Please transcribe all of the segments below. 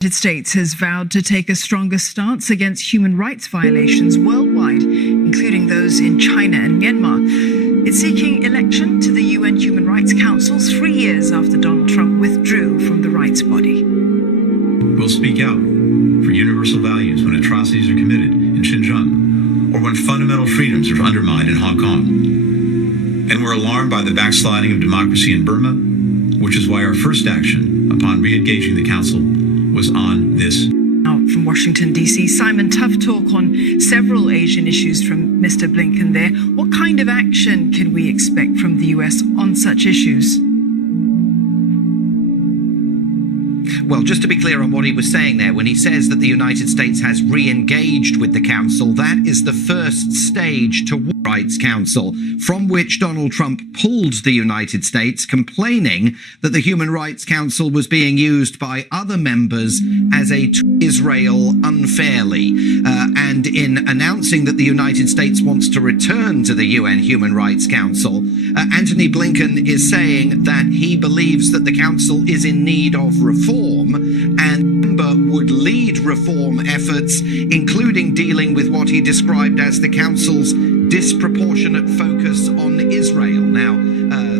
The United States has vowed to take a stronger stance against human rights violations worldwide, including those in China and Myanmar. It's seeking election to the UN Human Rights Council 3 years after Donald Trump withdrew from the rights body. We'll speak out for universal values when atrocities are committed in Xinjiang or when fundamental freedoms are undermined in Hong Kong. And we're alarmed by the backsliding of democracy in Burma, which is why our first action upon re-engaging the Council was on this. Out from Washington, D.C., Simon, tough talk on several Asian issues from Mr. Blinken there. What kind of action can we expect from the U.S. on such issues? Well, just to be clear on what he was saying there, when he says that the United States has re-engaged with the Council, that is the first stage to the Rights Council, from which Donald Trump pulled the United States, complaining that the Human Rights Council was being used by other members as a Israel unfairly. And in announcing that the United States wants to return to the UN Human Rights Council, Antony Blinken is saying that he believes that the Council is in need of reform and would lead reform efforts, including dealing with what he described as the Council's disproportionate focus on Israel. Now,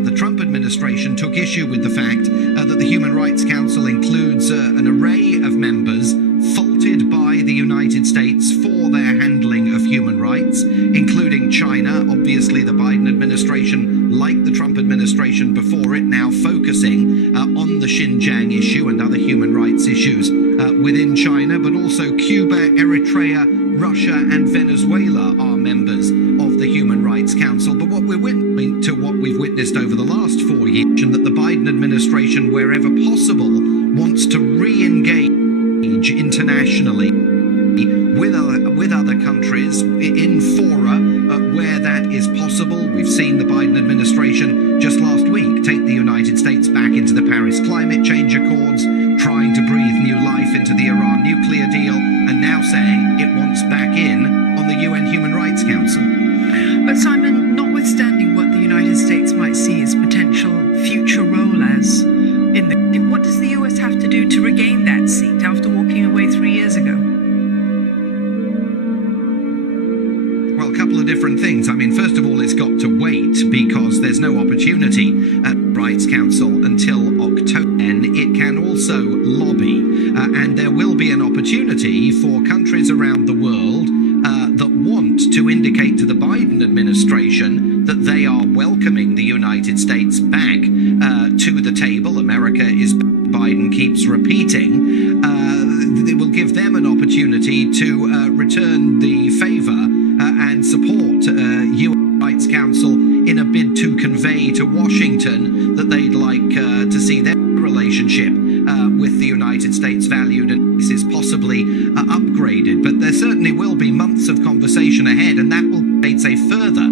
the Trump administration took issue with the fact that the Human Rights Council includes an array of members faulted by the United States for their handling of human rights, including China. Obviously, the Biden administration, like the Trump administration before it, now focusing on the Xinjiang issue and other human rights issues within China, but also Cuba, Eritrea, Russia and Venezuela are members of the Human Rights Council. But what we're witnessing to what we've witnessed over the last 4 years, and that the Biden administration, wherever possible, wants to re-engage internationally with other countries in fora where that is possible. We've seen the Biden administration just last week take the United States back into the Paris climate change accords, trying to breathe new life into the Iran nuclear deal, and now saying it wants back in on the UN Human Rights Council. But Simon, notwithstanding what the United States might see as potential future role as what does the US have to do to regain that seat after walking away 3 years ago? Well, a couple of different things. I mean, first of all, it's got to wait because there's no opportunity at the Rights Council until October. And it can also lobby, and there will be an opportunity for countries around the world that want to indicate to the Biden administration that they are welcoming the United States back to the table. America is, Biden keeps repeating. It will give them an opportunity to return the favor and support UN Rights Council in a bid to convey to Washington that they'd like to see their relationship with the United States valued and this is possibly upgraded. But there certainly will be months of conversation ahead, and that will create a further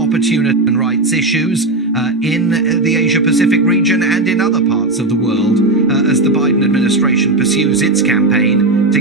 opportunity and rights issues in the Asia-Pacific region and in other parts of the world as the Biden administration pursues its campaign